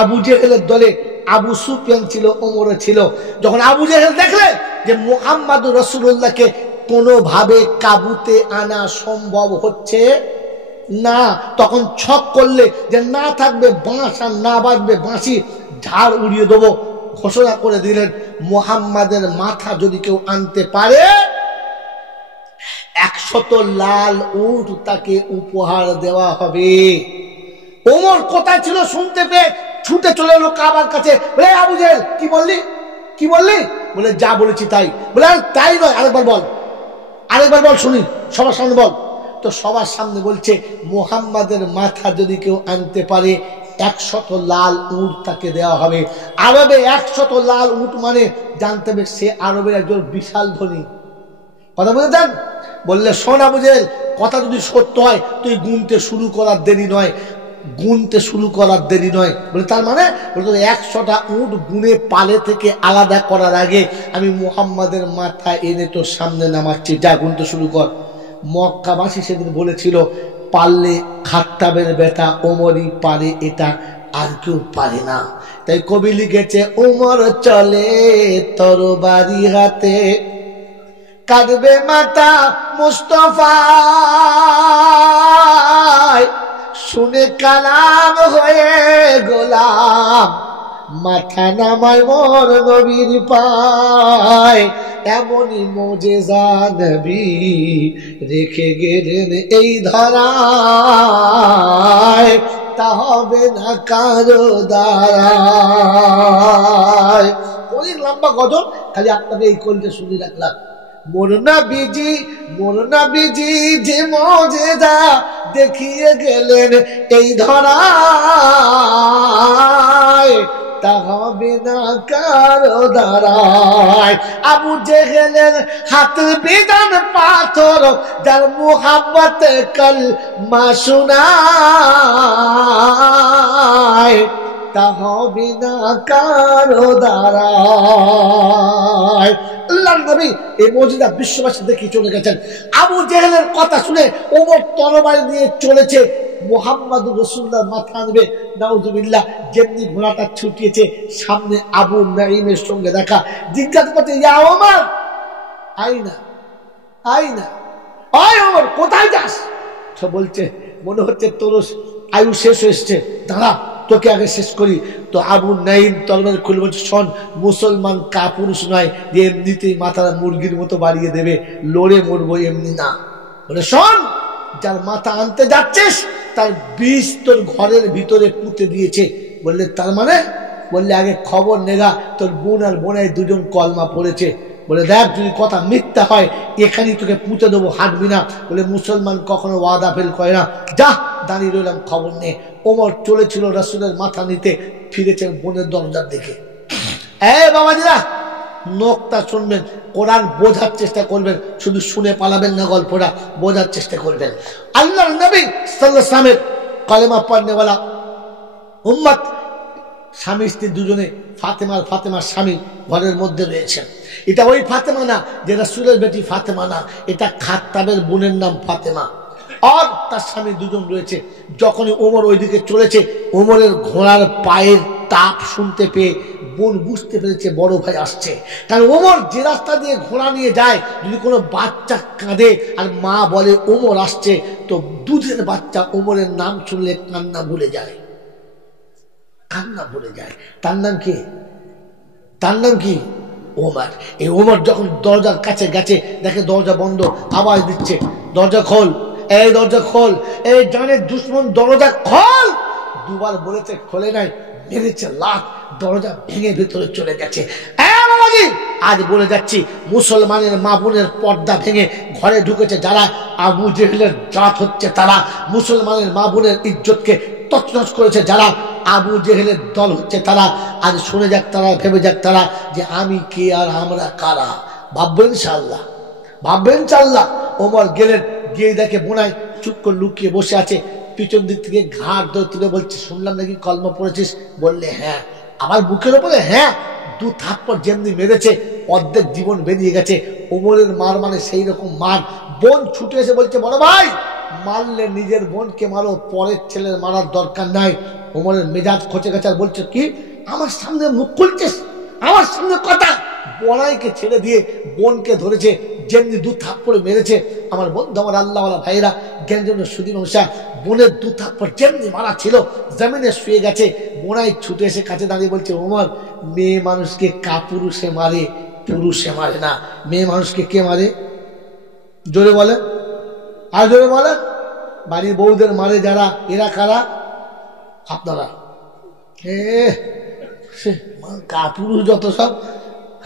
আবু জেহেলের দলে আবু সুফিয়ান ছিল, ওমরও ছিল। যখন আবু জেহেল দেখলে যে মুহাম্মদুর রাসূলুল্লাহকে কোনোভাবে কাবুতে আনা সম্ভব হচ্ছে না, তখন ছক করলে যে না থাকবে বাঁশ আর না বাজবে বাঁশি, ঝাড় উড়িয়ে দেবো। ঘোষণা করে দিলেন মুহাম্মাদের মাথা যদি কেউ আনতে পারে 100 লাল উট তাকে উপহার দেওয়া হবে। ওমর কোথায় ছিল শুনতে পেয়ে ছুটে চলে এলো কাবার কাছে। বলে আবু জেহেল কি বললি, কি বললি? বলে যা বলেছি তাই। বলে তাই নয়, আরেকবার বল, আরেকবার বল শুনি, সবার সামনে বল। তো সবার সামনে বলছে মুহাম্মাদের মাথা যদি কেউ আনতে পারে 100 লাল উট তাকে দেওয়া হবে। আরবে 100 লাল উট মানে জানতে হবে সে আরবের একজন বিশাল ধনী। কথা বুঝেছেন? বললে শোন আবু জেহেল, কথা যদি সত্য হয় তুই গুনতে শুরু করার দেরি নয়, গুনতে শুরু করার দেরি নয়। বলে তার মানে? বলে 100টা উট গুনে পালে থেকে আলাদা করার আগে আমি মুহাম্মাদের মাথা এনে তোর সামনে নামাচ্ছি, যা গুনতে শুরু কর। মক্কাবাসী সেদিন বলেছিল পারলে খাত্তাবের বেটা ওমরই পারে, এটা আর কেউ পারে না। তাই কবি লিখেছে ওমর চলে তরবারি হাতে, কাটবে মাথা মুস্তাফায়, শুনে কালাম হয়ে গোলাম, মাথা নামায় মোর নবীর পায়। এমনই মুজিজা নবী রেখে গেলেন এই ধরায়, তা হবে না কারো দ্বারায়। অনেক লম্বা গজল, খালি আপনাকে এই কলটা শুনে রাখলাম। মোর নবীজি যে মুজিজা দেখিয়ে গেলেন এই ধরায়, তা হবে না কারো দ্বারায়। আবু জেহেলের হাতের বিধান পাথর, যার মুহাব্বতে কালমা শোনায়, তা হবে না কারো দ্বারায়। আল্লাহর নবী এই মুজিজা বিশ্ববাসী দেখে চলে গেছেন। আবু জেহেলের কথা শুনে ওমর তরবারি নিয়ে চলেছে, মুহাম্মাদুর রাসূলুল্লাহর মাথা আনবে। নাউজুবিল্লাহ, যেমনি ঘোড়াটা ছুটিয়েছে সামনে আবু নাঈমের সঙ্গে দেখা। জিজ্ঞাসা করছে ইয়া ওমর আইনা আইনা, ওই ওমর কোথায় যাস? সে বলছে মনে হচ্ছে তোর আয়ু শেষ হয়েছে, দাঁড়া তোকে আগে শেষ করি। তো আবু নাঈম তরবারি খুলে বলছে শোন, মুসলমান কাপুরুষ নয় যে এমনিতেই মাথা মুরগির মতো বাড়িয়ে দেবে, লড়ে মরবো এমনি না। বলে শোন, যার মাথা আনতে যাচ্ছিস তার বিষ তোর ঘরের ভিতরে পুঁতে দিয়েছে। বললে তার মানে? বললে আগে খবর নেগা, তোর বোন আর বোনাই দুজন কলমা পড়েছে। বলে দেখ যদি কথা মিথ্যা হয় এখানেই তোকে পুঁতে দেবো, হাঁটবি না। বলে মুসলমান কখনো ওয়াদা ফেল করে না, যা দাঁড়িয়ে রইলাম খবর নে। ওমর চলেছিল রাসূলের মাথা নিতে, ফিরেছেন বোনের দরজার দিকে। বাবাজিরা নোকটা শুনবেন, কোরআন বোঝার চেষ্টা করবেন, শুধু শুনে পালাবেন না, গল্পটা বোঝার চেষ্টা করবেন। আল্লাহর নবী সাল্লাল্লাহু আলাইহি ওয়াসাল্লামের কালেমা পড়নেওয়ালা উম্মত, স্বামী স্ত্রী দুজনে ফাতেমার স্বামী ঘরের মধ্যে রয়েছেন। এটা ওই ফাতেমা না যে রাসূলের বেটি ফাতেমা না, এটা খাত্তাবের বোনের নাম ফাতেমা, আর তার স্বামী দুজন রয়েছে। যখনই ওমর ওইদিকে চলেছে, ওমরের ঘোড়ার পায়ের তাপ শুনতে পেয়ে বোন বুঝতে পেরেছে বড় ভাই আসছে। কারণ ওমর যে রাস্তা দিয়ে ঘোড়া নিয়ে যায়, যদি কোনো বাচ্চা কাঁদে আর মা বলে ওমর আসছে, তো দুধের বাচ্চা ওমরের নাম শুনলে কান্না ভুলে যায়, কান্না ভুলে যায়। তার নাম কি? তার নাম কি? ওমর। এই ওমর যখন দরজার কাছে গেছে, দেখে দরজা বন্ধ, আওয়াজ দিচ্ছে দরজা খোল, এই দরজা খোল, এই জানের দুশ্মন দরজা খোল। দুবার বলেছে, খোলে নাই, মেরেছে লাথ, দরজা ভেঙে ভেতরে চলে গেছে। আজ বলে যাচ্ছি, মুসলমানের মা বোনের পর্দা ভেঙে ঘরে ঢুকেছে যারা, আবু জেহেলের জাত হচ্ছে তারা। মুসলমানের মা বোনের ইজ্জতকে তছনছ করেছে যারা, আবু জেহেলের দল হচ্ছে তারা। আজ শুনে যাক তারা, ভেবে যাক তারা যে আমি কে আর আমরা কারা। ভাববেন ইনশাআল্লাহ, ভাববেন ইনশাআল্লাহ। ওমর গেলেন, গিয়ে দেখে বোনাই চুপ করে লুকিয়ে বসে আছে। পিছন দিক থেকে ঘাট ধরে তুলে বলছে, শুনলাম নাকি কলমা পড়েছিস? বললে হ্যাঁ। আমার বুকের ওপরে? হ্যাঁ। দু থাপ্পড় যেমনি মেরেছে অর্ধেক জীবন বেরিয়ে গেছে। ওমরের মার মানে সেই রকম মার। বোন ছুটে এসে বলছে, বড় ভাই মারলে নিজের বোনকে মারো, পরের ছেলের মারার দরকার নাই। ওমরের মেজাজ খচে গেছে আর বলছে, কি আমার সামনে মুখ খুলছিস, আমার সামনে কথা। বোনাইকে ছেড়ে দিয়ে বোনকে ধরেছে, যেমনি 2 থাপ্পড় মেরেছে। আমার বন্ধু, আমার আল্লাহওয়ালা ভাইরা, জ্ঞানজন্য সুদী মানুষা, বোনের 2 থাপ্পড় যেমনি মারা ছিল, জমিনে শুয়ে গেছে। বোনাই ছুটে এসে কাছে দাঁড়িয়ে বলছে, ওমর, মেয়ে মানুষকে কাপুরুষে মারে, পুরুষে মারে না। মেয়ে মানুষকে কে মারে? জোরে বলে, আর জোরে বলে। বাড়ির বউদের মারে যারা, এরা কারা? আপনারা। কাপুরুষ যত সব।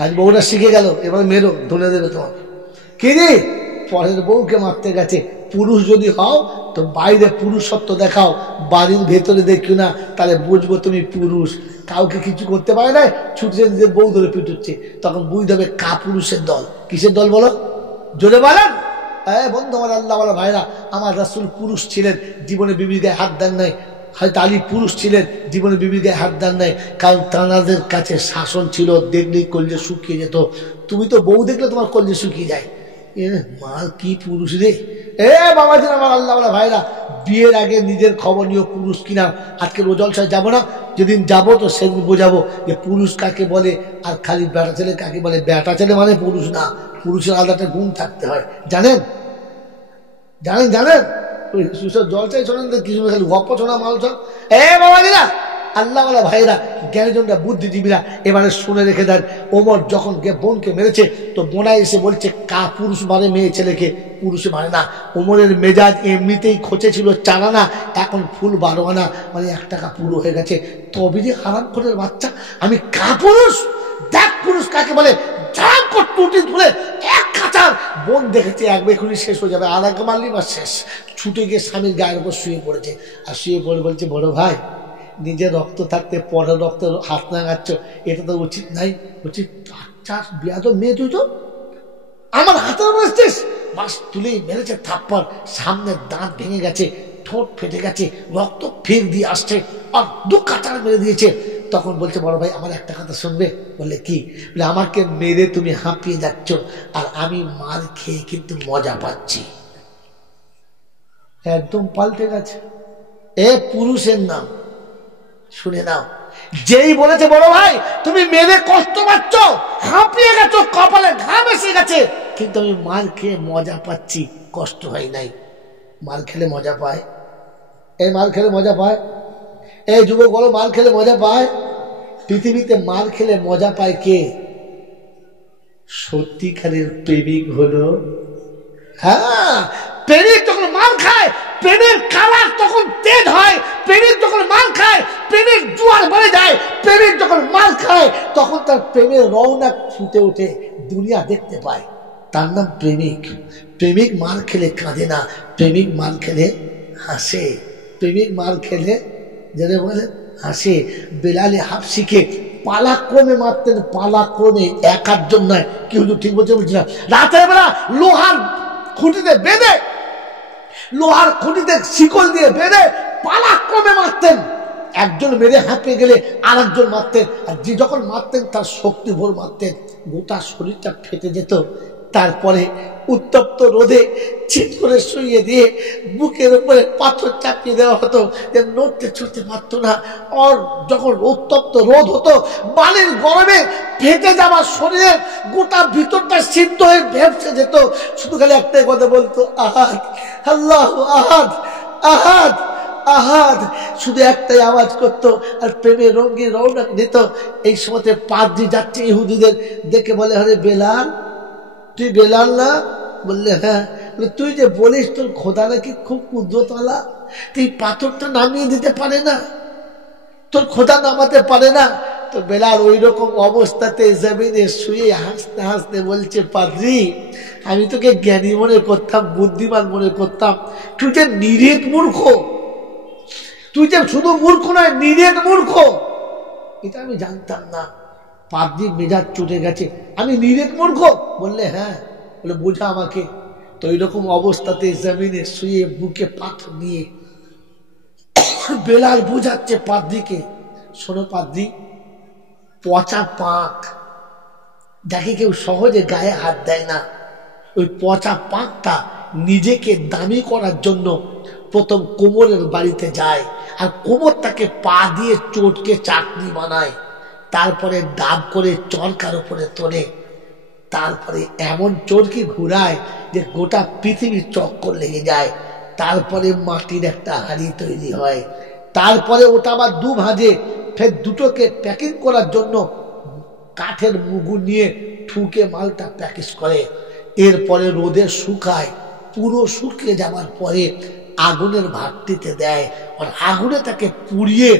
আজ বউরা শিখে গেল, এবার মেরো, ধরে দেবে তোমার। কি রে, পরের বউকে মারতে গেছে। পুরুষ যদি হও তো বাইরে পুরুষত্ব দেখাও, বাড়ির ভেতরে দেখিও না, তাহলে বুঝবো তুমি পুরুষ। কাউকে কিছু করতে পারে না, ছুটছে নিজের বউ ধরে পিটুচ্ছে, তখন বুঝতে হবে কাপুরুষের দল। কিসের দল বলো? জোরে বলেন। বন্ধু, আমার আল্লাহওয়ালা ভাইরা, আমার রাসূল পুরুষ ছিলেন, জীবনে বিবির গায়ে হাত দেন নাই। হয়তো আলী পুরুষ ছিলেন, জীবনে বিবির গায়ে হাত দেন নাই, কারণ তাঁদের কাছে শাসন ছিল, দেখলেই কলজে শুকিয়ে যেত। তুমি তো বউ দেখলে তোমার কলজে শুকিয়ে যায়। মাল কি পুরুষ রে! বাবাজি, আমার আল্লাহওয়ালা ভাইরা, বিয়ের আগে নিজের খবর নিও, পুরুষ কিনা। আজকে রোজলসায় যাবো না, যেদিন যাবো তো সেদিন বোঝাবো যে পুরুষ কাকে বলে আর খালি বেটা ছেলে কাকে বলে। বেটা ছেলে মানে পুরুষ না, পুরুষের আলাদা একটা গুণ থাকতে হয়। জানেন জানেন জানেন জলসাই শোনেন তো, কিছু খালি গপ্প শোনা মাল শোন। বাবাজিরা, আল্লাহওয়ালা ভাইরা, জ্ঞানীজনরা, বুদ্ধিজীবীরা, এবারে শুনে রেখে দেন। ওমর যখন বোনকে মেরেছে তো বোনাই এসে বলছে, পুরুষ মানে মেয়ে ছেলেকে, পুরুষে মানে না। ওমরের মেজাজ এমনিতেই খোঁচে ছিল 4 আনা, এখন ফুল 12 আনা, মানে 1 টাকা পুরো হয়ে গেছে। তবে যে হারামখোরের বাচ্চা, আমি পুরুষ, দেখ পুরুষ কাকে বলে। এক কাচার বোন দেখেছে, একবার এখনই শেষ হয়ে যাবে, আর এক মারলি বা শেষ। ছুটে গিয়ে স্বামীর গায়ের উপর শুয়ে পড়েছে, আর শুয়ে পড়ে বলছে, বড় ভাই, নিজের রক্ত থাকতে পরের রক্ত হাত লাগাচ্ছ, এটা তো উচিত নাই। উচিত বিয়া তো মেয়ে, তুই তো আমার হাতে বসছিস। বাস তুলেই মেরেছে থাপ্পড়, সামনের দাঁত ভেঙে গেছে, ঠোঁট ফেটে গেছে, রক্ত ফের দিয়ে আসছে, আর 2 কাচার মেরে দিয়েছে। তখন বলছে, বড় ভাই, আমার একটা কথা শুনবে? বললে, কি? বলে, আমাকে মেরে তুমি হাঁপিয়ে যাচ্ছ, আর আমি মার খেয়ে কিন্তু মজা পাচ্ছি। একদম পাল্টে গেছে। পুরুষের নাম শুনে নাও। যেই বলেছে, বড় ভাই, তুমি মেরে কষ্ট পাচ্ছ, হাঁপিয়ে গেছো, কপালে ঘাম এসে গেছে, কিন্তু আমি মার খেয়ে মজা পাচ্ছি, কষ্ট হয় নাই। মার খেলে মজা পায়? মার খেলে মজা পায়? যুবক বলো, মার খেলে মজা পায়? পৃথিবীতে মার খেলে মজা পায় কে? সত্যিকারের প্রেমিক হলো। হ্যাঁ, প্রেমিক যখন মার খায়, প্রেমের কালার তখন তেজ হয়। প্রেমিক যখন মার খায়, প্রেমের জোয়ার বেড়ে যায়। প্রেমিক যখন মার খায়, তখন তার প্রেমের রৌনক ফুটে ওঠে, দুনিয়া দেখতে পায়। তার নাম প্রেমিক। প্রেমিক মার খেলে কাঁদে না, প্রেমিক মার খেলে হাসে। প্রেমিক মার খেলে যারা বলে হাসে। বেলালে হাফসিকে পালাক্রমে মারতেন, পালাক্রমে, 1-8 নয়। কি হুজুর ঠিক বলছে? বলছি না, রাতের বেলা লোহার খুঁটিতে বেঁধে, লোহার খুঁটিতে শিকল দিয়ে বেঁধে পালাক্রমে মারতেন। একজন মেরে হাঁপিয়ে গেলে আর একজন মারতেন, আর যে যখন মারতেন তার শক্তি ভোর মারতেন, গোটা শরীরটা ফেটে যেত। তারপরে উত্তপ্ত রোদে চিৎ করে শুইয়ে দিয়ে বুকের উপরে পাথর চাপিয়ে দেওয়া হতো, যে নড়তে ছুটতে পারত না। আর যখন উত্তপ্ত রোদ হতো, বালির গরমে ফেটে যাওয়া শরীরে গোটা ভিতরটা সিদ্ধ হয়ে ভেপসে যেত। শুধু খালি একটাই কথা বলতো, আহাদ, আল্লাহ আহাদ, আহাদ, আহাদ, শুধু একটাই আওয়াজ করতো, আর প্রেমের রঙে রৌনক নিত। এই সময়তে পাদ্রী যাচ্ছে ইহুদিদের দেখে বলে, আরে বেলাল, তুই বেলাল না? বললে, হ্যাঁ। তুই যে বলিস তোর খোদা নাকি খুব কুদরতওয়ালা, তুই পাথরটা নামিয়ে দিতে পারে না, তোর খোদা নামাতে পারে না। তো বেলাল ওই রকম অবস্থাতে জমিনে শুয়ে হাসতে হাসতে বলছে, পাদ্রী, আমি তোকে জ্ঞানী মনে করতাম, বুদ্ধিমান মনে করতাম, তুই যে নিরেট মূর্খ, তুই যে শুধু মূর্খ নয়, নিরেট মূর্খ, এটা আমি জানতাম না। পাদ্রীর মেজাজ চটে গেছে, আমি নিরেট মূর্খ? বললে, হ্যাঁ। বলে, বোঝা আমাকে। তো এইরকম অবস্থাতে জমিনে শুয়ে বুকে পাথর নিয়ে বেলাল বুঝাচ্ছে পাদ্রীকে, শোনো পাদ্রী, পচা পাক যাকে কেউ সহজে গায়ে হাত দেয় না, ওই পচা পাকটা নিজেকে দামি করার জন্য প্রথম কোমরের বাড়িতে যায়, আর কোমরটাকে পা দিয়ে চটকে চাটনি বানায়, তারপরে ডাব করে চরকার উপরে তোলে, তারপরে এমন চরকি ঘুরায় যে গোটা পৃথিবীর চক্কর লেগে যায়। তারপরে মাটির একটা হাঁড়ি তৈরি হয়, তারপরে ওটা আবার দু ভাজে, ফের দুটোকে প্যাকিং করার জন্য কাঠের মুগু নিয়ে ঠুকে মালটা প্যাকেজ করে, এরপরে রোদে শুকায়, পুরো শুকিয়ে যাওয়ার পরে আগুনের ভাটটিতে দেয়, আর আগুনে তাকে পুড়িয়ে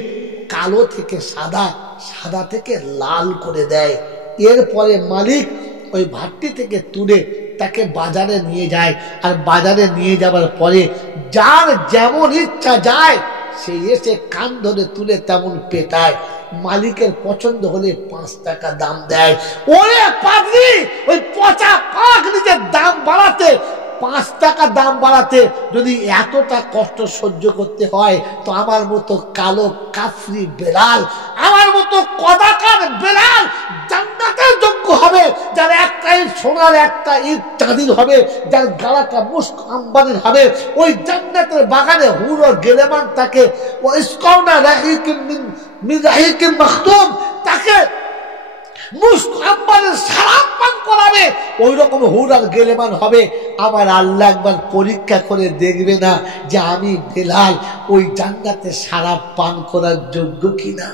কালো থেকে সাদা, সাদা থেকে লাল করে দেয়। এরপরে মালিক ওই ভাটটি থেকে তুলে তাকে বাজারে নিয়ে যায়, আর বাজারে নিয়ে যাবার পরে যার যেমন ইচ্ছা যায় সে এসে কান ধরে তুলে তেমন পেটায়। মালিকের পছন্দ হলে 5 টাকা দাম দেয়। ওরে পাগলি, ওই পচা কাক নিজের দাম বাড়াতে, 5 টাকা দাম বাড়াতে যদি এতটা কষ্ট সহ্য করতে হয়, তো আমার মতো কালো কাফরি বেলাল, আমার মতো কদাকার বেলাল জান্নাতের যোগ্য হবে, যার একটা ইট সোনার একটা ইট চাঁদির হবে, যার গালাটা মুস্ক আম্বানির হবে। ওই জান্নাতের বাগানে হুর ও গেলেমান তাকে ও ইসকাউনা রাহিকিম মিন রাহিকিম মাখতুম, তাকে মুস্ক আম্বারের শরাব পান করাবে, ওই রকম হুর আর গেলেমান হবে। আমার আল্লাহ একবার পরীক্ষা করে দেখবে না যে আমি বেলাল ওই জান্নাতে শরাব পান করার যোগ্য কিনা?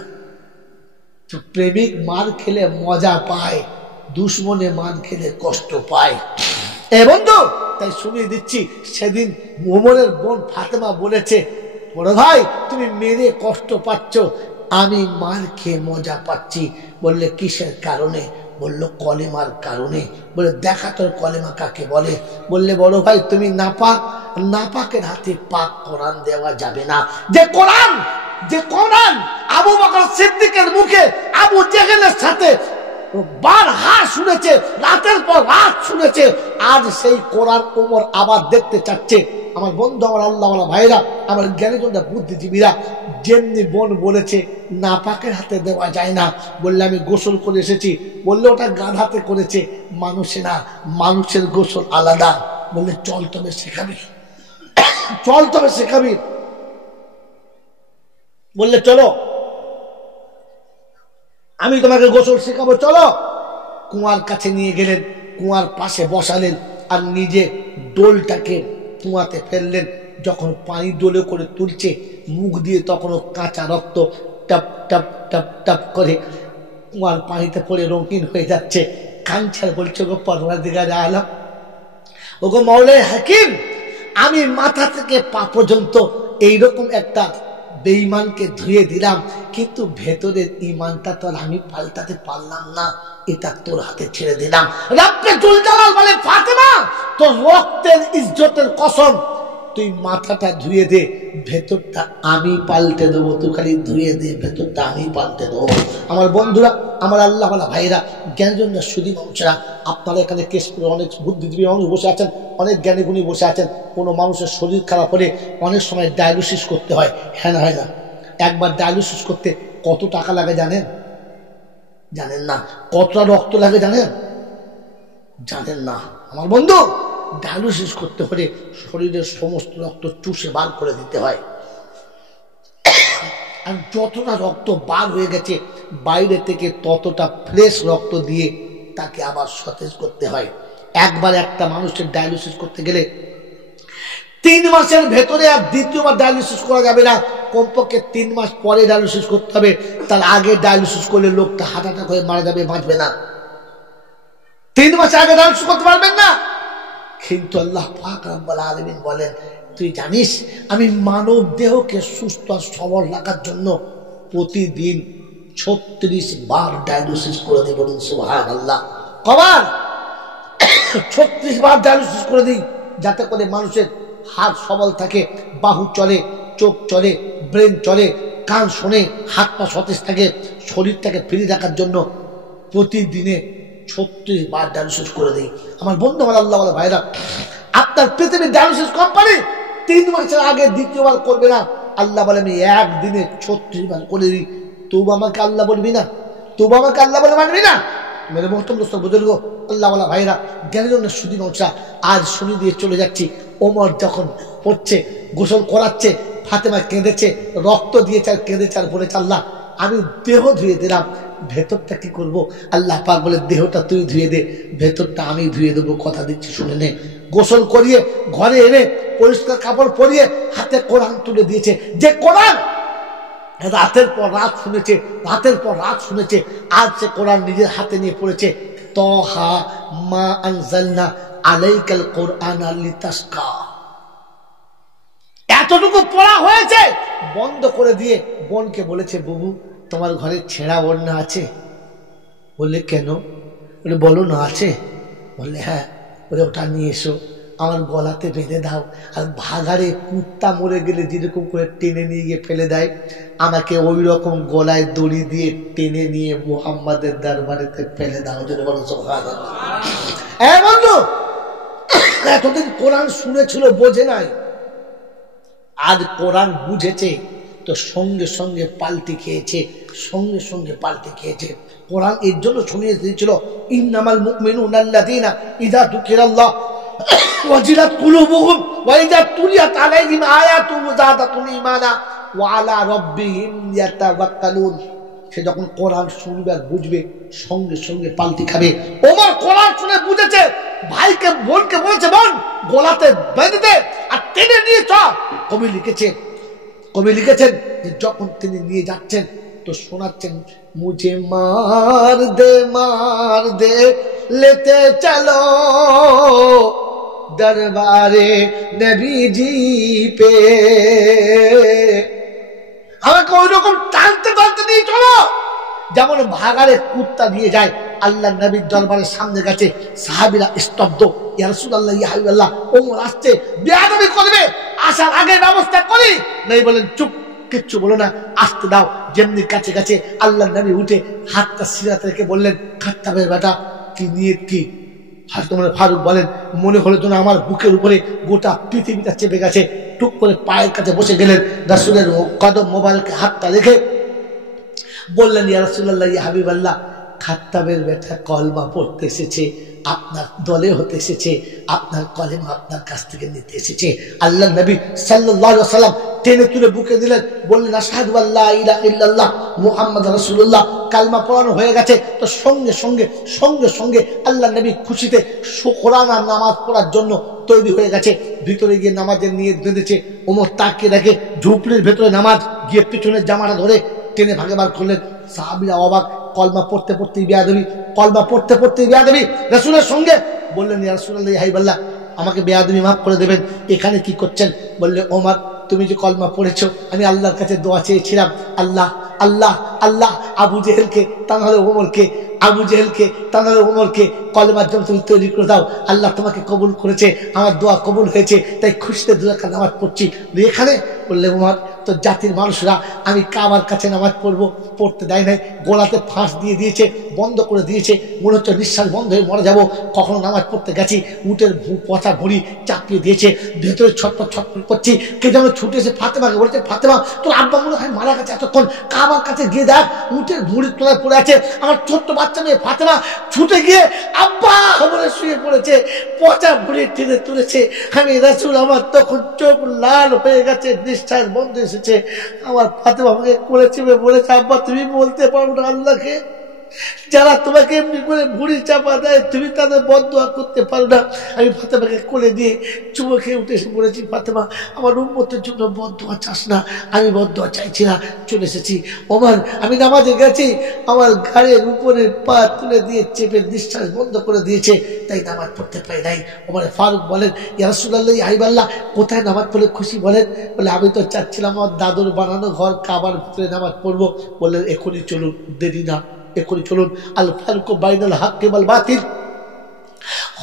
তো প্রেমিক মার খেলে মজা পায়, দুশ্মনে মার খেলে কষ্ট পায়। এ বন্ধু, তাই শুনিয়ে দিচ্ছি, সেদিন ওমরের বোন ফাতেমা বলেছে, বড় ভাই তুমি মেরে কষ্ট পাচ্ছ, আমি মার খেয়ে মজা পাচ্ছি। বললে কিসের কারণে? বললো কলেমার কারণে। বলে দেখা তোর কলেমা কাকে বলে? বললে বড় ভাই তুমি নাপাক, নাপাকের হাতে পাক কোরআন দেওয়া যাবে না। যে কোরআন আবু বকর সিদ্দিকের মুখে আবু জেহেলের সাথে বারহা শুনেছে, রাতের পর রাত শুনেছে, আজ সেই কোরআন ওমর আবার দেখতে চাচ্ছে। আমার বন্ধু, আমার আল্লাহওয়ালা ভাইরা, আমার জ্ঞানীজনরা, বুদ্ধিজীবীরা, যেমনি বোন বলেছে নাপাকের হাতে দেওয়া যায় না, বললে আমি গোসল করে এসেছি, বললে ওটা গাধাতে করেছে, মানুষে না, মানুষের গোসল আলাদা। বললে চল তবে শেখাবি, চল তবে শেখাবি। বললে চলো আমি তোমাকে গোসল শেখাবো, চলো। কুয়ার কাছে নিয়ে গেলেন, কুয়ার পাশে বসালেন, আর নিজে ডোলটাকে কুয়াতে ফেললেন। যখন পানি ডোলে করে তুলছে, মুখ দিয়ে তখনও কাঁচা রক্ত টপ টপ টপ টপ করে কুয়ার পানিতে পড়ে রঙিন হয়ে যাচ্ছে। কাঞ্চার বলছে, গো পরওয়ারদিগার আলম, ও গো মাওলাই হাকিম, আমি মাথা থেকে পা পর্যন্ত এইরকম একটা বেঈমানকে ধুয়ে দিলাম, কিন্তু ভেতরের ইমানটা তো আমি পাল্টাতে পারলাম না, এটা তোর হাতে ছেড়ে দিলাম। রব্বে জুল জালাল বলে, ফাতেমা তোর রক্তের ইজ্জতের কসম, তুই মাথাটা ধুয়ে দে, ভেতরটা আমি পাল্টে দেবো, তুই খালি ধুয়ে দে, ভেতরটা আমি পাল্টে দেবো। আমার বন্ধুরা, আমার আল্লাহওয়ালা ভাইরা, জ্ঞানজনরা, সুদী মানুষেরা, আপনারা এখানে কেস করে অনেক বুদ্ধিজীবী মানুষ বসে আছেন, অনেক জ্ঞানীগুণী বসে আছেন। কোনো মানুষের শরীর খারাপ হলে অনেক সময় ডায়ালিসিস করতে হয়, হ্যাঁ না হয় না? একবার ডায়ালিসিস করতে কত টাকা লাগে জানেন? জানেন না। কতটা রক্ত লাগে জানেন? জানেন না। আমার বন্ধু, ডায়ালিসিস করতে হলে শরীরের সমস্ত রক্ত চুষে বার করে দিতে হয়, আর যতটা রক্ত বার হয়ে গেছে বাইরে থেকে ততটা ফ্রেশ রক্ত দিয়ে তাকে আবার সতেজ করতে হয়। একবার একটা মানুষের ডায়ালিসিস করতে গেলে 3 মাসের ভেতরে আর দ্বিতীয়বার ডায়ালিসিস করা যাবে না, কমপক্ষে 3 মাস পরে ডায়ালিসিস করতে হবে। তার আগে ডায়ালিসিস করলে লোকটা হার্ট অ্যাটাক হয়ে মারা যাবে, বাঁচবে না। 3 মাস আগে ডায়ালিসিস করতে পারবেন না। কিন্তু আল্লাহ পাক রব্বুল আলামিন বলেন, তুই জানিস আমি মানব দেহকে সুস্থ আর সবল রাখার জন্য প্রতিদিন 36 বার ডায়ালিসিস করে দিই। বলুন সুবহানাল্লাহ। কবার? 36 বার ডায়ালিসিস করে দিই, যাতে করে মানুষের হাত সবল থাকে, বাহু চলে, চোখ চলে, ব্রেন চলে, কান শোনে, হাত পা সতেজ থাকে, শরীরটাকে ফ্রি রাখার জন্য প্রতিদিনে 36 বার ডায়ালিসিস করে দিই। আমার বন্ধু, আমার আল্লাহওয়ালা ভাইরা, আপনার পৃথিবীর ডায়ালিসিস কোম্পানি 3 মাসের আগে দ্বিতীয়বার করবে না। আল্লাহ বলে আমি একদিনে 36 বার করে দিই। তবু আমাকে আল্লাহ বলবি না? তবু আমাকে আল্লাহ বলে মানবি না? মেরে মোহতরম দোস্ত, বুজুর্গ, আল্লাহওয়ালা ভাইরা, জ্ঞানীজনরা, সুদী মানুষরা, আজ শুনে দিয়ে চলে যাচ্ছি। ওমর যখন পড়ছে, গোসল করাচ্ছে, ফাতেমা কেঁদেছে, রক্ত দিয়েছে আর কেঁদেছে আর বলেছে আল্লাহ আমি দেহ ধুয়ে দিলাম, ভেতরটা কি করব? আল্লাহ পাক বলে দেহটা তুই ধুয়ে দে, ভেতরটা আমি ধুয়ে দেবো, কথা দিচ্ছি শুনে নে। গোসল করিয়ে ঘরে এনে পরিষ্কার কাপড় পরিয়ে হাতে কোরআন তুলে দিয়েছে, যে কোরআন রাতের পর রাত শুনেছে, রাতের পর রাত শুনেছে, আজ সে কোরআন নিজের হাতে নিয়ে পড়েছে। তহা মা আনজালনা আলাইকাল কোরআনা লিতাশকা, এতটুকু পড়া হয়েছে, বন্ধ করে দিয়ে বোনকে বলেছে বুবু তোমার ঘরে ছেঁড়া ওড়না আছে? বললে কেন? বলে বলো না আছে? বললে হ্যাঁ। বলে ওটা নিয়ে এসো, আমার গলাতে বেঁধে দাও, আর ভাগাড়ে কুত্তা মরে গেলে যেরকম করে টেনে নিয়ে গিয়ে ফেলে দেয়, আমাকে ওই রকম গলায় দড়ি দিয়ে টেনে নিয়ে মুহাম্মাদের দরবারেতে ফেলে দাও। যদি বলো সুবহানাল্লাহ। বন্ধু, এতদিন কোরআন শুনেছিল, বোঝে নাই, আজ কোরআন বুঝেছে তো সঙ্গে সঙ্গে পাল্টে খেয়েছে, সঙ্গে সঙ্গে পাল্টে খেয়েছে। কোরআন এর জন্য শুনিয়ে দিয়েছিল ইন্নামাল মুমিনুনা আল্লাযীনা ইযা যুকিরাল্লাহ ওয়াজিলাত কুলুবুহুম ওয়া ইযা তুলিয়াত আলাইহিম আয়াতুহু যাদাতুহুম ঈমানা ওয়া আলা রাব্বিহিম ইয়াতাওয়াক্কালুন। সে যখন কোরআন শুনবে আর বুঝবে সঙ্গে সঙ্গে পাল্টি খাবে। ওমর কোরআন শুনে বুঝেছে, ভাইকে বোনকে বলেছে বোন গলাতে বেঁধে দে আর টেনে নিয়ে চ। কবি লিখেছেন যে যখন তিনি নিয়ে যাচ্ছেন তো শোনাচ্ছেন মুঝে মার দে লেতে চলো দরবারে নবীজি পে, আমাকে ওই রকম টানতে টানতে নিয়ে চলো যেমন ভাগাড়ে কুত্তা দিয়ে যায়। আল্লাহ নবীর দরবারের সামনে গেছে, সাহাবীরা স্তব্ধ। ইয়া রাসূলুল্লাহ, ইয়া হাবিবাল্লাহ, ওমর আসছে, বেয়াদবি করবে, আসার আগে ব্যবস্থা করি নাই। বলেন চুপ, কিচ্ছু বলো না, আসতে দাও। যেমনি কাছে কাছে আল্লাহ নবী উঠে হাতটা সিরাতে রেখে বললেন খাত্তাবের বেটা কি নিয়ত কি? ফারুক বলেন মনে হলো যেন আমার বুকের উপরে গোটা পৃথিবীটা চেপে গেছে। টুক করে পায়ের কাছে বসে গেলেন, রাসূলের কদম মোবারকে হাতটা রেখে বললেন ইয়া রাসূলুল্লাহ, ইয়া হাবিবাল্লাহ, খাত্তাবের বেটা কলমা পড়তে এসেছে, আপনার দলে হতে এসেছে, আপনার কলেমা আপনার কাছ থেকে নিতে এসেছে। আল্লাহ নবী সাল্লাল্লাহু আলাইহি ওয়াসাল্লাম টেনে তুলে বুকে দিলেন, বললেন আশহাদু আল্লা ইলাহা ইল্লাল্লাহ মুহাম্মাদুর রাসূলুল্লাহ। কালমা পড়ানো হয়ে গেছে তো সঙ্গে সঙ্গে আল্লাহ নবী খুশিতে কোরআন আর নামাজ পড়ার জন্য তৈরি হয়ে গেছে। ভিতরে গিয়ে নামাজের নিয়ত বেঁধেছে। ওমর তাকিয়ে দেখে ঝুপড়ির ভেতরে নামাজ, গিয়ে পিছনের জামাটা ধরে টেনে ভাগে বার করলেন। সাহাবীরা অবাক, কলমা পড়তে পড়তেই বেয়াদবি রাসূলের সঙ্গে। বললেন ইয়া রাসূলুল্লাহ, ইয়া হাবিবাল্লাহ, আমাকে বেয়াদবি মাফ করে দেবেন, এখানে কি করছেন? বললে ওমর তুমি যে কলমা পড়েছো, আমি আল্লাহর কাছে দোয়া চেয়েছিলাম, আল্লাহ আল্লাহ আল্লাহ আবু জেহেলকে তা নাহলে ওমরকে, আবু জেহেলকে তা নাহলে ওমরকে কলমার জন্য তুমি তৈরি করে দাও। আল্লাহ তোমাকে কবুল করেছে, আমার দোয়া কবুল হয়েছে, তাই খুশিতে দু রাকাত নামাজ পড়ছি। এখানে বললে ওমর তো জাতির মানুষরা আমি কাবার কাছে নামাজ পড়তে দেয় নাই, গোলাতে ফাঁস দিয়ে দিয়েছে, বন্ধ করে দিয়েছে, মনে হচ্ছে নিঃশ্বাস বন্ধ হয়ে মরে যাবো। কখনো নামাজ পড়তে গেছি, উটের পচা ভুঁড়ি চাপিয়ে দিয়েছে, ভেতরে ছটপট করছি। কে যেন ছুটে এসে ফাতেমাকে বলছে, ফাতেমা তোর আব্বা মনে হয় মারা গেছে, এতক্ষণ কাবার কাছে গিয়ে দেখ উটের ভুঁড়ির তলায় পড়ে আছে। আমার ছোট্ট বাচ্চা মেয়ে ফাতেমা ছুটে গিয়ে আব্বা বলে শুয়ে পড়েছে, পচা ভুঁড়ি টেনে তুলেছে। আমি রাসূল, আমার তখন চোখ লাল হয়ে গেছে, নিঃশ্বাস বন্ধ এসেছে। আমার ফাতেমা আমাকে কোলে চেপে বলেছে, আব্বা তুমি বলতে পারো না আল্লাহকে, যারা তোমাকে এমনি করে ভুঁড়ি চাপা দেয় তুমি তাদের বদদোয়া করতে পারো না। আমি ফাতেমাকে কোলে দিয়ে চুমো খেয়ে উঠে এসে বলেছি, ফাতেমা আমার উম্মতের জন্য বদদোয়া চাস না, আমি বদদোয়া চাইছি না, চলে এসেছি। ওমর আমি নামাজে গেছি, আমার ঘাড়ের উপরে পা তুলে দিয়ে চেপে নিঃশ্বাস বন্ধ করে দিয়েছে, তাই নামাজ পড়তে পারি নাই। ওমর ফারুক বলেন, ইয়া রাসূলুল্লাহ, ইয়া হাবিবাল্লাহ, কোথায় নামাজ পড়লে খুশি বলেন? বলে আমি তো চাচ্ছিলাম আমার দাদুর বানানো ঘর কাবার ভিতরে নামাজ পড়বো। বললেন এখনই চলুন, দেরি না, এখনই চলুন। আল ফারকু বাইনাল হাক্কি ওয়াল বাতিল,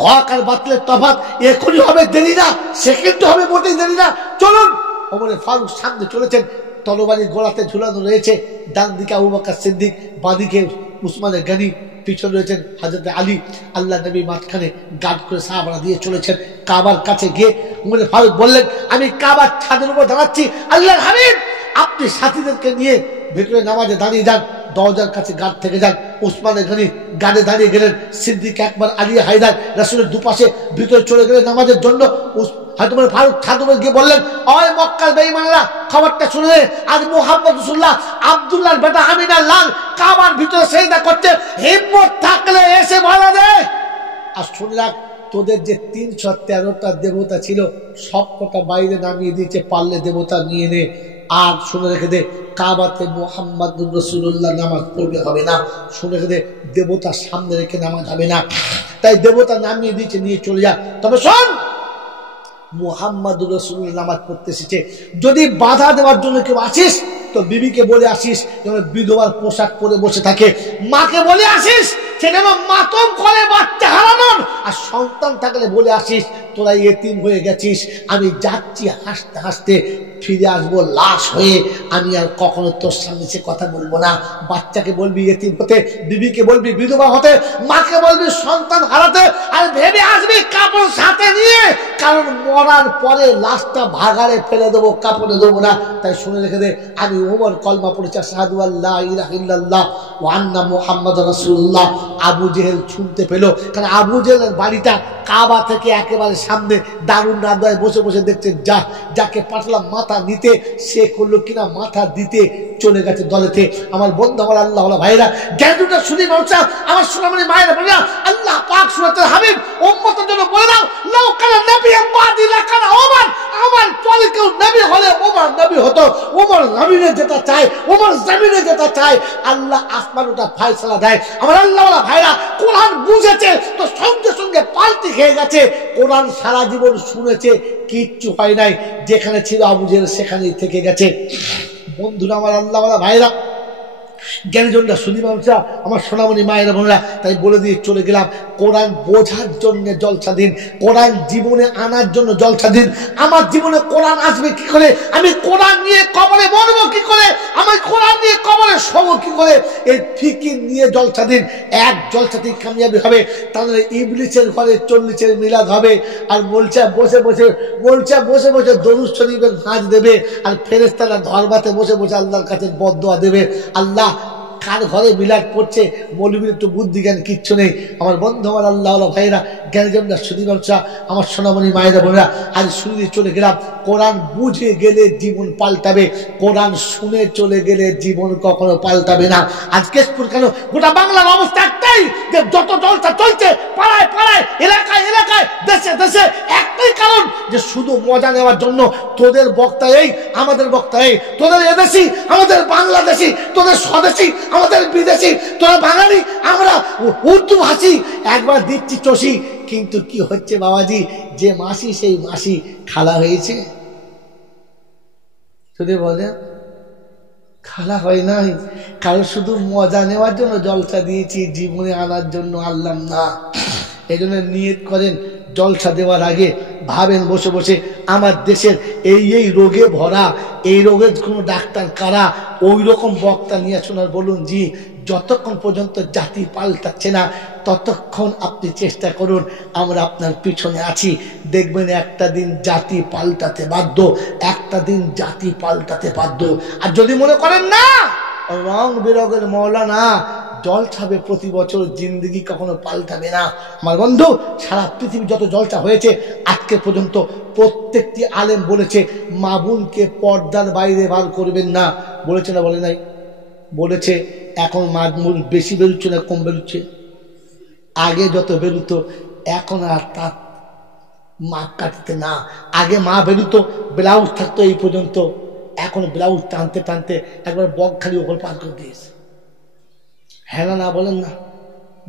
হক আর বাতিলের তফাৎ এখনই হবে, দেরি না, সেকেন্ড হবে, মোটেই দেরি না, চলুন। ওমর ফারুক সামনে চলেছেন, তরবারি গলাতে ঝুলানো রয়েছে, ডান দিকে আবু বকর সিদ্দিক, বাঁদিকে উসমান গনি, পিছনে রয়েছেন হযরত আলী। আল্লাহ নবী মাঝখানে গার্ড করে সাহাবারা দিয়ে চলেছেন। কাবার কাছে গিয়ে ওমর ফারুক বললেন, আমি কাবার ছাদের উপর দাঁড়াচ্ছি, আল্লাহর হাবিব আপনি সাথীদেরকে নিয়ে ভেতরে নামাজে দাঁড়িয়ে যান, দরজার কাছে গার্ড থেকে যান। উসমানে গনি গানে দাঁড়িয়ে গেলেন, সিদ্দিক আকবর, আলী হায়দার রাসূলের দুপাশে ভিতরে চলে গেলেন নামাজের জন্য। হযরত ফারুক খাদুমে গিয়ে বললেন, ওই মক্কার বেঈমানরা, খবরটা শুনে আজ মুহাম্মদ রাসূলুল্লাহ আব্দুল্লাহর বেটা আমিনার লাল কাবার ভিতরে সিজদা করছে, হিম্মত থাকলে এসে বলা দে। আর শুনে রাখ, তোদের যে 313টা দেবতা ছিল সবকটা বাইরে নামিয়ে দিয়েছে, পারলে দেবতা নিয়ে নে। আর শুনে রেখে দে, কাবাতে মুহাম্মাদুর রাসূলুল্লাহ নামাজ পড়বে হবে না। শুনে রেখে দে, দেবতার সামনে রেখে নামাজ হবে না। তাই দেবতা নামিয়ে দিয়েছে, নিয়ে চলে যা। তবে শোন, মুহাম্মাদুর রাসূলুল্লাহ নামাজ পড়তে এসেছে, যদি বাধা দেওয়ার জন্য কেউ আসিস তো বিবিকে বলে আসিস যেন বিধবার পোশাক পরে বসে থাকে, মাকে বলে আসিস সে যেন মাতম করে বাচ্চা হারানোর, আর সন্তান থাকলে বলে আসিস তোরা ইয়েতিম হয়ে গেছিস, আমি যাচ্ছি হাসতে হাসতে ফিরে আসবো লাশ হয়ে, আমি আর কখনো তোর সামনে সে কথা বলবো না। বাচ্চাকে বলবি ইয়েতিম হতে, বিবিকে বলবি বিধবা হতে, মাকে বলবি সন্তান হারাতে, আর ভেবে আসবি কাপড় সাথে নিয়ে, কারণ মরার পরে লাশটা ভাগাড়ে ফেলে দেবো, কাপড়ে দেবো না। তাই শুনে রেখে দে, আমি ওমর কলমা পড়েছি আশহাদু আল্লা ইলাহা ইল্লাল্লাহ ওয়া আন্না মুহাম্মাদুর রাসূলুল্লাহ। আবু জেহেল শুনতে পেল, কারণ আবু জেহেলের বাড়িটা কাবা থেকে একেবারে সামনে, দারুণ রান্দায় বসে বসে দেখছেন, যাকে পাঠালাম মাথা নিতে, সে করলো কিনা মাথা দিতে চলে গেছে দলেতে। আমার বন্ধু, আমার আল্লাহ ভাইরা, জ্ঞানটা শুনি মানুষ, আমার সোনামণি মায়েরা বলে, আল্লাহ পাক সুরাতুল হাবিব উম্মতের জন্য বলে দাও, লাউ কানা নবিয়্যান বাদি লাকানা ওমর, আমার পরে কেউ নবী হলে ওমর নবী হতো। ওমর জমিনে যেটা চায়, ওমর জমিনে যেটা চায়, আল্লাহ আসমান ওটা ফয়সালা দেয়। আমার আল্লাহ ভাইরা, কোরআন বুঝেছে তো সঙ্গে সঙ্গে পাল্টি খেয়ে গেছে। কোরআন সারা জীবন শুনেছে, কিচ্ছু হয় নাই, যেখানে ছিল আবু জেহেল সেখানেই থেকে গেছে। বন্ধুরা, আমার আল্লাহ ভাইরা, জ্ঞানীজনরা, শুনি মানুষরা, আমার সোনামণি মায়েরা বোনেরা, তাই বলে দিয়ে চলে গেলাম, কোরআন বোঝার জন্য জলসা দিন, কোরআন জীবনে আনার জন্য জলসা দিন। আমার জীবনে কোরআন আসবে কি করে? আমি কোরআন নিয়ে কবরে মরবো কি করে? আমি কোরআন নিয়ে কবরে শোবো কি করে? এই ফিকির নিয়ে জলসা দিন। এক জলসাতেই কামিয়াবি হবে, তাহলে ইবলিসের ঘরে 40-এর মিলাদ হবে, আর বলছে বসে বসে দরুদ শরীফের নাচ দেবে, আর ফেরেশতারা ধর্মাতে বসে বসে আল্লাহর কাছে বদদোয়া দেবে। আল্লাহ কার ঘরে মিলাদ পড়ছে, মৌলবীর একটু বুদ্ধি জ্ঞান কিচ্ছু নেই। আমার বন্ধু, আমার আল্লাহ ভাইরা, জ্ঞানীজনরা, সুধী ব্যবসা, আমার সোনামণি মায়েরা বোনেরা, আজ শুনে চলে গেলাম, কোরআন বুঝে গেলে জীবন পাল্টাবে, কোরআন শুনে চলে গেলে জীবন কখনো পাল্টাবে না। আজকে কেন গোটা বাংলার অবস্থা একটাই, যে যত জলসা চলছে পাড়ায় পাড়ায়, এলাকায় এলাকায়, দেশে দেশে, একটাই কারণ, যে শুধু মজা নেওয়ার জন্য। তোদের বক্তা এই, আমাদের বক্তা এই, তোদের এদেশি, আমাদের বাংলাদেশি, তোদের স্বদেশি, আমাদের বিদেশি, তোরা বাঙালি, আমরা উর্দু ভাষী, একবার দিচ্ছি চষি। কিন্তু কি হচ্ছে বাবাজি, যে মাসি সেই মাসি খালা হয়েছে। যদি বলে খালা হয় নাই, কারণ শুধু মজা নেওয়ার জন্য জলসা দিয়েছি, জীবনে আনার জন্য আনলাম না। এই জন্য নিয়ত করেন, জলসা দেওয়ার আগে ভাবেন বসে বসে, আমার দেশের এই রোগে ভরা, এই রোগের কোনো ডাক্তার কারা, ওই রকম বক্তা নিয়ে শোনার। বলুন জি, যতক্ষণ পর্যন্ত জাতি পাল্টাচ্ছে না ততক্ষণ আপনি চেষ্টা করুন, আমরা আপনার পিছনে আছি। দেখবেন একটা দিন জাতি পাল্টাতে বাধ্য, একটা দিন জাতি পাল্টাতে বাধ্য। আর যদি মনে করেন না রং বেরঙের মৌলানা জলসাবে প্রতি বছর, জিন্দগি কখনো পাল্টাবে না। আমার বন্ধু, সারা পৃথিবী যত জলসা হয়েছে আজকে পর্যন্ত প্রত্যেকটি আলেম বলেছে মা বোনকে পর্দার বাইরে বার করবেন না। বলেছে না বলে নাই? বলেছে। এখন মা বোন বেশি বেরোচ্ছে না কম বেরোচ্ছে? আগে যত বেরোতো এখন আর তার মাপ কাটতে না। আগে মা বেরোতো, ব্লাউজ থাকতো এই পর্যন্ত, এখন ব্লাউজ টানতে টানতে একবার বকখালি ওপর পার করে দিয়েছে। হ্যাঁ না বলেন না?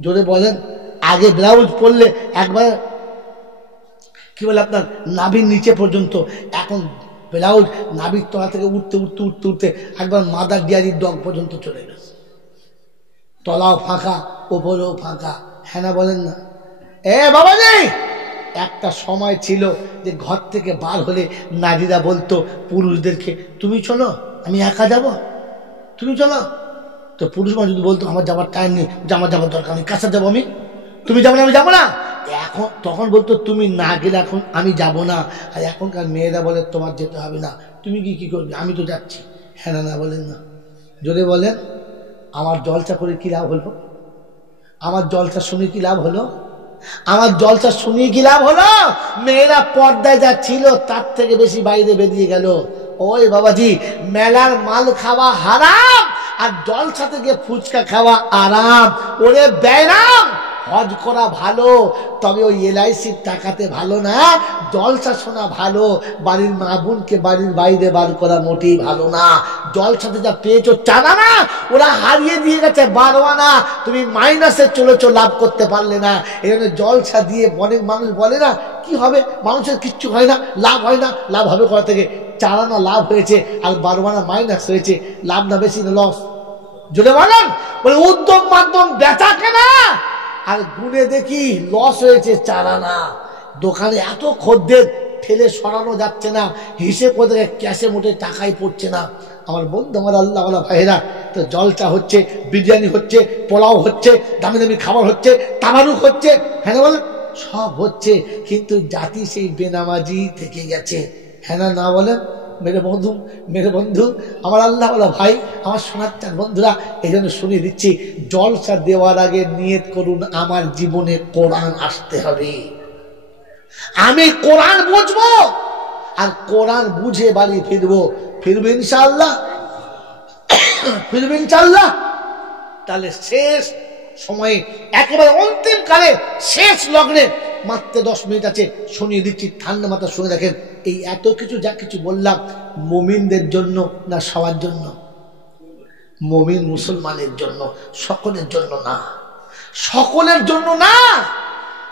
জোরে বলেন। আগে ব্লাউজ পরলে একবার কি বলে আপনার নাভির নিচে পর্যন্ত, এখন ব্লাউজ নাভির তলা থেকে উঠতে উঠতে উঠতে উঠতে একবার মাদার ডিয়ারির ডগ পর্যন্ত চলে গেছে। তলাও ফাঁকা, ওপরেও ফাঁকা। হ্যাঁ না বলেন না? বাবাজি, একটা সময় ছিল যে ঘর থেকে বার হলে নারীরা বলতো পুরুষদেরকে, তুমি চলো, আমি একা যাব, তুমি চলো। তো পুরুষ মানুষ যদি বলতো আমার যাবার টাইম নেই, আমার যাবার দরকার নেই, কাছে যাবো আমি, তুমি যাবো না আমি যাবো না। এখন তখন বলতো তুমি না গেলে এখন আমি যাব না। আর এখনকার মেয়েরা বলে তোমার যেতে হবে না, তুমি কি করবে, আমি তো যাচ্ছি। হ্যাঁ না বলেন না? যদি বলেন আমার জলসা করে কি লাভ হলো? আমার জলসা শুনে কি লাভ হলো? আমার জলসা শুনিয়ে কি লাভ হলো? মেয়েরা পর্দায় যা ছিল তার থেকে বেশি বাইরে বেরিয়ে গেল। ওই বাবাজি, মেলার মাল খাওয়া হারাম আর জলসা থেকে ফুচকা খাওয়া আরাম। ওরে বেরাম, হজ করা ভালো, তবে ওই এলআইসির টাকাতে ভালো না। জলসা শোনা ভালো, বাড়ির মা বোনকে বাড়ির বাইরে বার করা মোটেই ভালো না। জলসাতে যা পেয়েছো 4 আনা, ওরা হারিয়ে দিয়ে গেছে 12 আনা। তুমি মাইনাসে চলেছো, লাভ করতে পারলে না। এই জন্য জলসা দিয়ে অনেক মানুষ বলে না কি হবে, মানুষের কিচ্ছু হয় না, লাভ হয় না। লাভ হবে কোথা থেকে? 4 আনা লাভ হয়েছে আর 12 আনা মাইনাস হয়েছে। লাভ না বেশি না লস? জোরে বলেন। বলে উদ্যোগ মাধ্যম বেচা কেনা, আর গুনে দেখি লস হয়েছে 4 আনা। দোকানে এত খদ্দের, ঠেলে সরানো যাচ্ছে না, হিসেব করে ক্যাশে মোটে টাকাই পড়ছে না। আমার বন্ধু, আমার আল্লাহওয়ালা ভাইরা, তো জলসা হচ্ছে, বিরিয়ানি হচ্ছে, পোলাও হচ্ছে, দামি দামি খাবার হচ্ছে, তাবারুক হচ্ছে, হ্যাঁ বলে সব হচ্ছে, কিন্তু জাতি সেই বেনামাজি থেকে গেছে। হ্যাঁ না বলেন? মেরে বন্ধু, আমার আল্লাহওয়ালা ভাই, আমার শোনার চান বন্ধুরা, এই জন্য শুনিয়ে দিচ্ছি, জলসা দেওয়ার আগে নিয়ত করুন আমার জীবনে কোরআন আসতে হবে। আমি কোরআন বুঝবো আর কোরআন বুঝে বাড়ি ফিরবো ইনশাআল্লাহ। তাহলে শেষ সময়ে, একেবারে অন্তিম কালে, শেষ লগ্নে মাত্র 10 মিনিট আছে, শুনিয়ে দিচ্ছি, ঠান্ডা মাথা শুনে দেখেন। এই এত কিছু যা কিছু বললাম মুমিনদের জন্য না সবার জন্য? মুমিন মুসলমানের জন্য, সকলের জন্য না, সকলের জন্য না।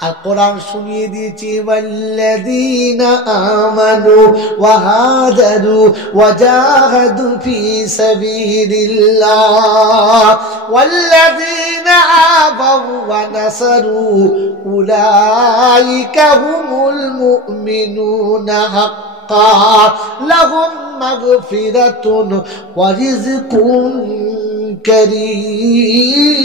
আর কোরআন শুনিয়ে দিয়েছি, ওয়াল্লাযীনা আমানু ওয়া হাজারু ওয়া জাহাদু ফি সাবিলিল্লাহ ওয়াল্লাযীনা আবাউ ওয়া নাসারু উলাইকা হুমুল মুমিনুনা হাক্কান লাহুম মাগফিরাতুন ওয়া রিজকুন কারীম।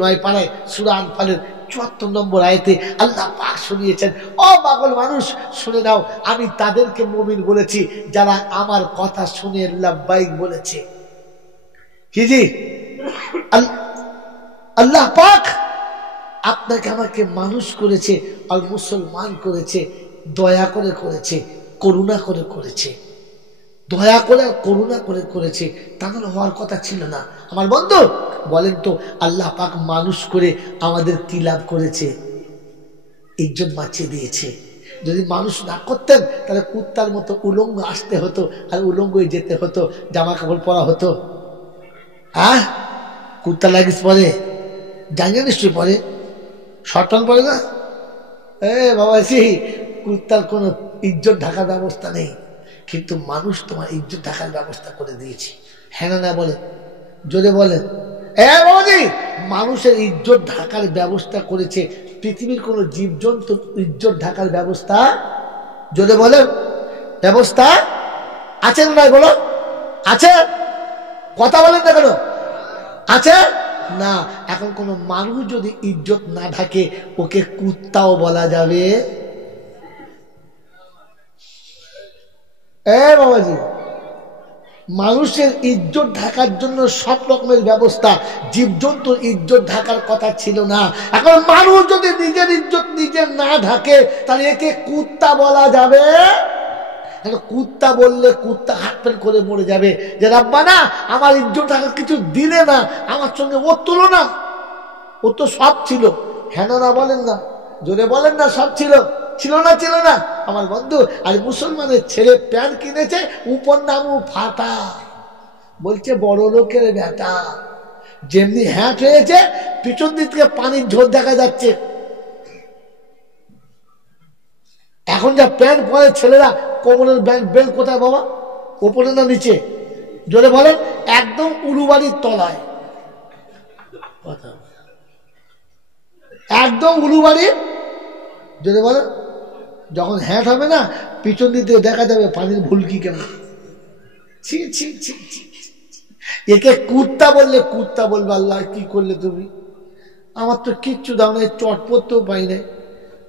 9 পারায় সূরা আনফালের 74 নম্বর আয়াতে আল্লাহ পাক শুনিয়েছেন, ও পাগল মানুষ শুনে নাও, আমি তাদেরকে মুমিন বলেছি যারা আমার কথা শুনে লাব্বাইক বলেছে। কি জি? আল্লাহ পাক আপনাকে আমাকে মানুষ করেছে আর মুসলমান করেছে, দয়া করে করেছে, করুণা করে করেছে, দয়া করে আর করুণা করে করেছে, তা নাহলে হওয়ার কথা ছিল না। আমার বন্ধু বলেন তো, আল্লাহ পাক মানুষ করে আমাদের কি লাভ করেছে? ইজ্জত বাঁচিয়ে দিয়েছে। যদি মানুষ না করতেন তাহলে কুত্তার মতো উলঙ্গ আসতে হতো আর উলঙ্গই যেতে হতো, জামা কাপড় পরা হতো। হ্যাঁ, কুত্তা লাগিস পরে, জানিয়ে নিশ্চয়ই পরে, শর্ট প্যান্ট পরে না। বাবাজি, কুত্তার কোনো ইজ্জত ঢাকার ব্যবস্থা নেই, কিন্তু মানুষ তোমার ইজ্জত ঢাকার ব্যবস্থা করে দিয়েছে। হ্যাঁ না বলেন? জোরে বলেন। বাবাজি, মানুষের ইজ্জত ঢাকার ব্যবস্থা করেছে, পৃথিবীর কোন জীবজন্তুর ইজ্জত ঢাকার ব্যবস্থা, জোরে বলেন, ব্যবস্থা আছে না? নাই বলো, আছে? কথা বলেন না কেন? আছে না? এখন কোন মানুষ যদি ইজ্জত না ঢাকে, ওকে কুত্তাও বলা যাবে? বাবাজি, মানুষের ইজ্জত ঢাকার জন্য সব রকমের ব্যবস্থা, জীবজন্তুর ইজ্জত ঢাকার কথা ছিল না। এখন মানুষ যদি নিজের ইজ্জত নিজে না ঢাকে, তাহলে একে কুত্তা বলা যাবে? কুত্তা বললে কুত্তা হাত পেন করে মরে যাবে, যে রাব্বানা আমার ইজ্জত ঢাকার কিছু দিলে না, আমার সঙ্গে ওর তুলনা, ও তো সব ছিল। হ্যাঁ না বলেন না? জোরে বলেন না, সব ছিল? ছিল না? ছিল না? আমার বন্ধু, আর মুসলমানের ছেলে প্যান্ট কিনেছে, উপর নামও ফাটা, বলছে বড় লোকের বেটা। যেমনি হ্যাট হয়েছে, পিছন দিক থেকে পানির ঝোল দেখা যাচ্ছে। এখন যা প্যান্ট পরে ছেলেরা, কোমরের বেল্ট কোথায় বাবা? ওপরে না নিচে? জোরে বলেন। একদম উলুবাড়ির তলায়, একদম উলুবাড়ির। জোরে বলেন। যখন হ্যাট হবে না, পিছন দিতে দেখা যাবে পানির ভুলকি কেমন। ছি ছি ছি ছি। একে কুত্তা বললে কুত্তা বলবে, আল্লাহ কি করলে তুমি, আমার তো কিচ্ছু দাও না, চট পড়তেও পাই নাই,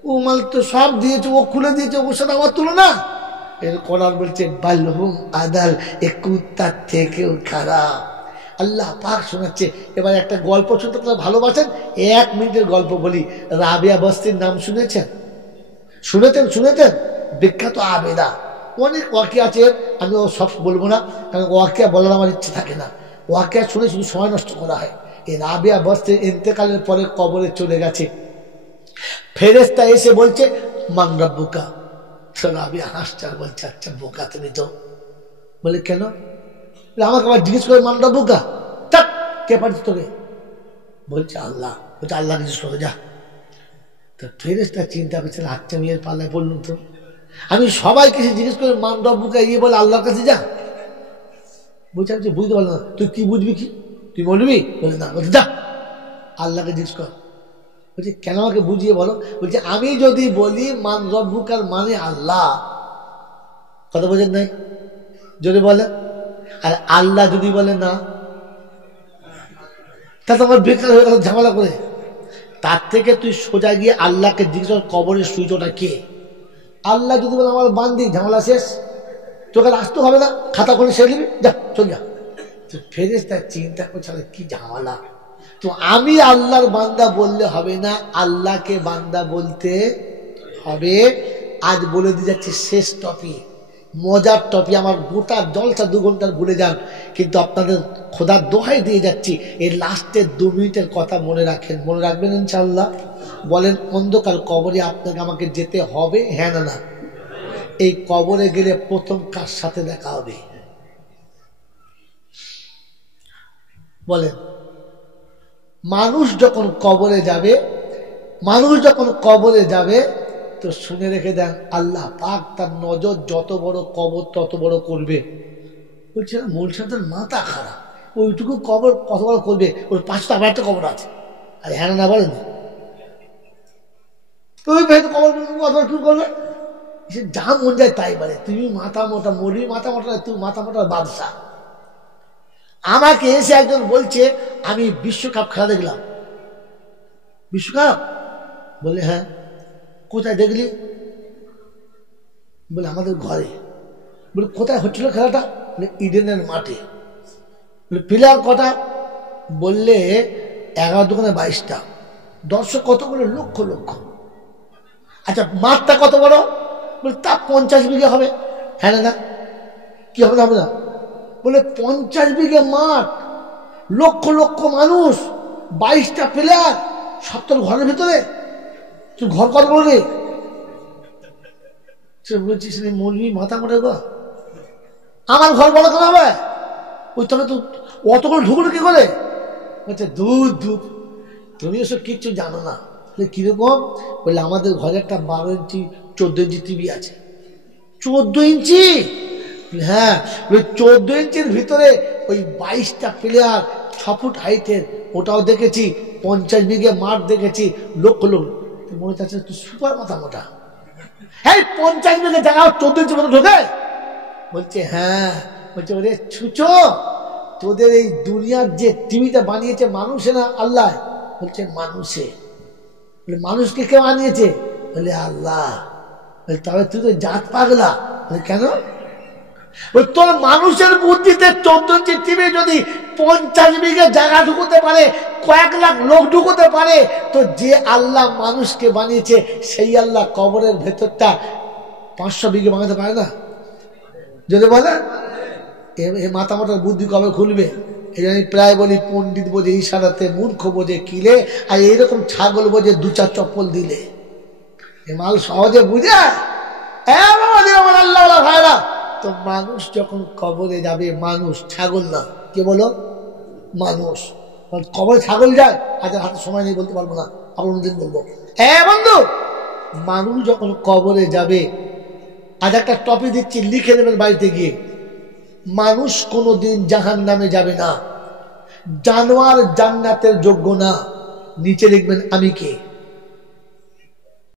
ও মাল তো সব দিয়েছে, ও খুলে দিয়েছে, ওর সাথে আমার তুলনা। এর কোরআন বলছে বালহুম আদাল, এ কুত্তার থেকেও খারাপ। আল্লাহ পাক শোনাচ্ছে। এবার একটা গল্প শুনতে আপনারা ভালোবাসেন, 1 মিনিটের গল্প বলি। রাবিয়া বস্তির নাম শুনেছেন? শুনেছেন? বিখ্যাত আবেদা। অনেক ওয়াকিয়া আছে, আমি ও সব বলবো না, কারণ ওয়াকিয়া বলার আমার ইচ্ছে থাকে না। ওয়াকিয়া শুনে শুধু সময় নষ্ট করা হয়। এই রাবিয়া বস্তির ইন্তেকালের পরে কবরে চলে গেছে। ফেরেশতা এসে বলছে মান রাব্বুকা। রাবিয়া হাসছে আর বলছে আচ্ছা বোকা তুমি তো। বলে কেন? আমাকে আবার জিজ্ঞেস করে মান রাব্বুকা, চাপ কে পাঠিয়েছে তোকে? বলছে আল্লাহ। বলছে আল্লাহ জিজ্ঞেস করে যা। তো ফেরেশতা চিন্তা করছেন আচ্ছা মেয়ের পাল্লায় বললুন তো, আমি সবাইকে জিজ্ঞেস করে মান রব্বুকা ইয়ে বলে আল্লাহর কাছে যা। বলছে আমি বুঝতে পারলাম না, তুই কি বুঝবি, কি তুই বলবি? বলে না। বলছে যা আল্লাহকে জিজ্ঞেস কর। বলছে কেন, আমাকে বুঝিয়ে বলো। বলছে আমি যদি বলি মান রব্বুকার মানে আল্লাহ, কথা বোঝেন নাই? যদি বলে, আর আল্লাহ যদি বলে না, তা তো আমার বেকার হয়ে গেল ঝামেলা করে। তার থেকে তুই সোজা গিয়ে আল্লাহকে জিজ্ঞেস কর কবরের সুইচটা কে। আল্লাহ যদি বলে আমার বান্দি, ঝামেলা শেষ, তোকে আসতে হবে না, খাতা করে সেরে নিবি, যা চল যা। তো ফেরেশতা চিন্তা করছে কি ঝামেলা। তো আমি আল্লাহর বান্দা বললে হবে না, আল্লাহকে বান্দা বলতে হবে। আজ বলে দিয়ে যাচ্ছি শেষ টপিক, মজার টপিক। আমার গোটা জলসা 2 ঘন্টার ভুলে যান, কিন্তু আপনাদের খোদার দোহাই দিয়ে যাচ্ছি, এই লাস্টের 2 মিনিটের কথা মনে রাখেন, মনে রাখবেন ইনশাআল্লাহ। বলেন অন্ধকার কবরে আপনাকে আমাকে যেতে হবে, হ্যাঁ না না? এই কবরে গেলে প্রথম কার সাথে দেখা হবে? বলেন। মানুষ যখন কবরে যাবে, তো শুনে রেখে দেন আল্লাহ পাক তার নজর যত বড় কবর তত বড় করবে। বলছে না মূল সাহেবের মাথা খারাপ, ওইটুকু কবর কত বড় করবে, ওর 5টা আবার একটা কবর আছে। আর হ্যাঁ না বলেন, তুই ভেতর কবর কি করবে? সে যা মন যায় তাই বলে। তুমি মাথা মোটা, মরি মাথা মোটা, তুমি মাথা মোটা বাদশা। আমাকে এসে একজন বলছে আমি বিশ্বকাপ খেলা দেখলাম। বিশ্বকাপ? বলে হ্যাঁ। কোথায় দেখলি? বলে আমাদের ঘরে। বলে কোথায় হচ্ছিল খেলাটা? বলে ইডেনের মাঠে। বলে প্লেয়ার কটা? বললে 11 দোকানে 22টা। দর্শক কত? বলে লক্ষ লক্ষ। আচ্ছা মাঠটা কত বড়? বলে তা 50 বিঘে হবে। হ্যাঁ না? কি হবে না? বলে 50 বিঘে মাঠ, লক্ষ লক্ষ মানুষ, 22টা প্লেয়ার, সব তোর ঘরের ভিতরে। তুই ঘর কত বড় রে? বলছিস মৌলবি মাথা মোটা গো, আমার ঘর বড় কেন হবে? ওই তবে তো অত করে ঢুকলো কি করে? বলছে দুধ দুধ, তুমি ওসব কিচ্ছু জানো না। কিরকম? বললে আমাদের ঘরে একটা 12 ইঞ্চি 14 ইঞ্চি টিভি আছে। 14 ইঞ্চি? হ্যাঁ। 14 ইঞ্চির ভিতরে ওই 22টা প্লেয়ার, 6 ফুট হাইটের, ওটাও দেখেছি। 50 বিঘে মাঠ দেখেছি, লক্ষ লোক। মনে চাচ্ছে তুই সুপার মাথা মোটা। হ্যাঁ 50 বিঘে জায়গা 14 ইঞ্চি মতো ঢোকে? বলছে হ্যাঁ। বলছে ওরে ছুচো, তোদের এই দুনিয়ার যে টিভিটা বানিয়েছে মানুষে না আল্লাহ? বলছে মানুষে। বলে মানুষকে কে বানিয়েছে? বলে আল্লাহ। বলে তবে তুই তো জাত পাগলা। বলে কেন? তোর মানুষের বুদ্ধিতে 14 ইঞ্চি টিভি যদি 50 বিঘে জায়গা ঢুকতে পারে, কয়েক লাখ লোক ঢুকতে পারে, তো যে আল্লাহ মানুষকে বানিয়েছে সেই আল্লাহ কবরের ভেতরটা 500 বিঘে বানাতে পারে না? যদি বলে এ মাথা মোটার বুদ্ধি কবে খুলবে? এই জন্য প্রায় বলি পণ্ডিত বোঝে ইশারাতে, মূর্খ বোঝে কিলে, আর এইরকম ছাগল বোঝে 2-4 চপ্পল দিলে। এ মাল সহজে বুঝে। আমার আল্লাহ ভাইরা, তো মানুষ যখন কবরে যাবে, মানুষ, ছাগল না, কে বলো? মানুষ। কবরে ছাগল যায়? আচ্ছা হাতে সময় নেই, বলতে পারবো না, আবার অন্যদিন বলবো। হ্যাঁ বন্ধু, মানুষ যখন কবরে যাবে, আজ একটা টপিক দিচ্ছি, লিখে নেবেন বাড়িতে গিয়ে। মানুষ কোনোদিন জাহান্নামে যাবে না, জানোয়ার জান্নাতের যোগ্য না। নিচে লিখবেন আমি কে।